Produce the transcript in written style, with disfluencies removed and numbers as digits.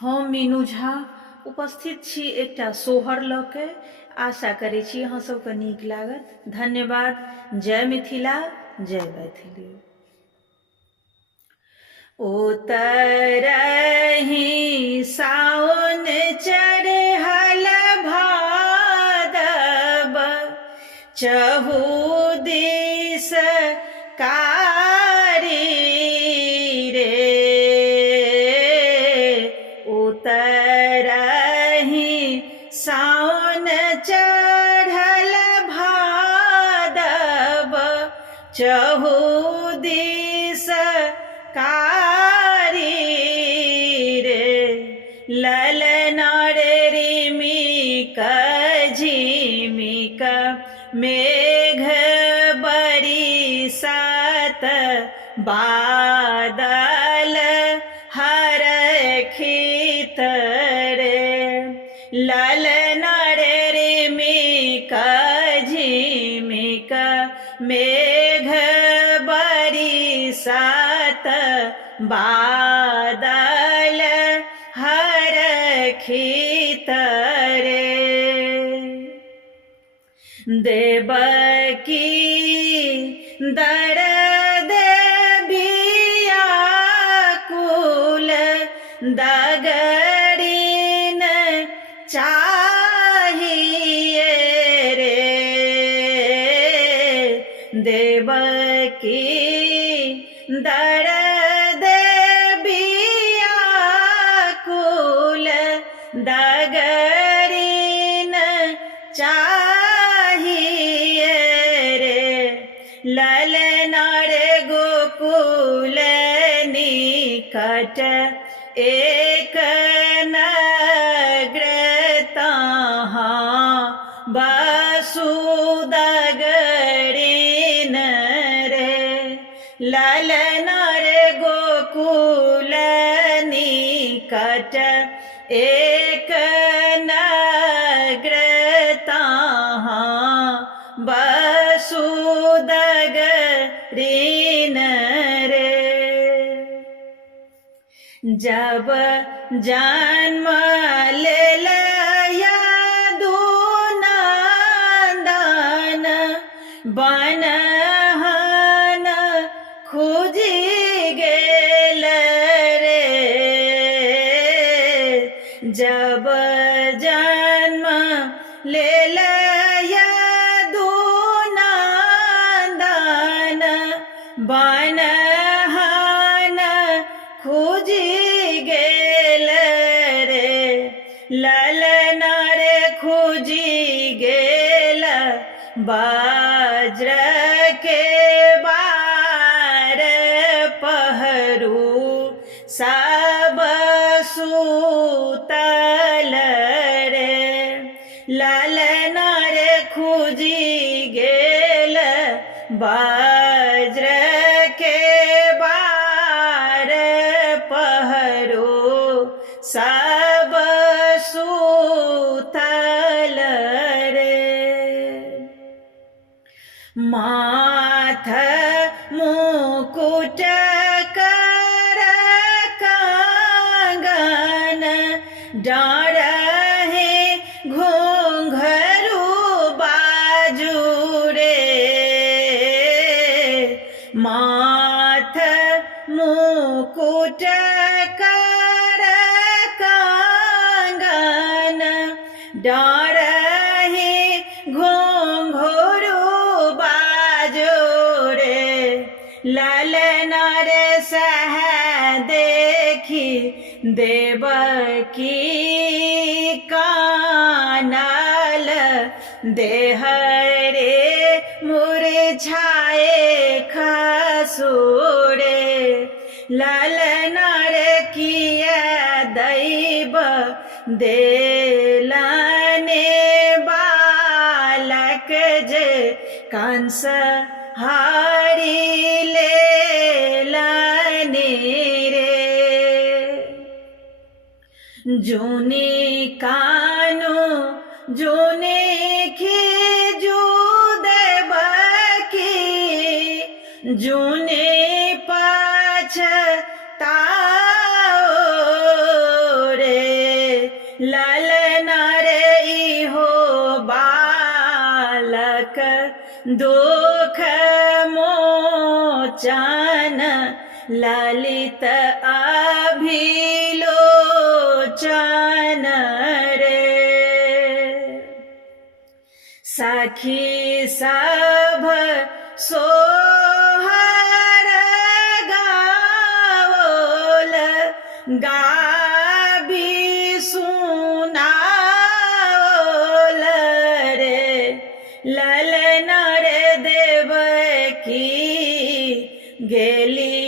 हम मीनू झा उपस्थित छी एकटा सोहर लऽ के। आशा करै छी अहाँ सबके नीक लागत। धन्यवाद। जय मिथिला, जय मैथिली। उतरहि साओन चढ़ल भादव, चहु दिस कारी रे। उतरहि साओन चढ़ल भादव, चहु दिस कारी रे। ललना रे रिमिक झिमिक मेघ बरिसत, बादल हरखित रे। ललना रे रिमिक झिमिक मेघ बरिसत, बादल हरखित रे। देवकी दर्द व्याकुल, दगड़िन चाहिए रे। देवकी दर्द व्याकुल, दगड़िन चाहिए रे। ललना रे गोकुल निकट एक नगर, तहाँ बसुदगड़िन रे। ललना रे गोकुल निकट एक नगर, तहाँ बसुदगड़िन रे। जब जन्म लेलया दुनंदन, बनहन खुजी गेल रे। जब जन्म लेलया दुनंदन, बनहन खुजी गेल रे। ललना रे खुजी गेल वज्र के बार, पहरू सब सुतल रे। ललना रे खुजी गेल वज्र के बार, पहरू सब सुतल रे। माथ मुकुट कर कंगन, डाँड़हि घुंघरू बाजू रे। माथ मुकुट कर कंगन, डाँड़हि घुंघरू बाजू रे। ललना रे सह देखी देवकी कानल, देह रे मुरझाए खसुरे। ललना रे किया दैव देलने बालक, जे कंस हारी लेलने रे। जूने कानो जूने खिजू देवकी, जूने पछताओ रे। ललना रे इहो बालक दुख मोचन ललित अभिलोचन रे। सखी सब सोहर गाओल गाबी सुनाओल रे। ललन रे देवकी गेली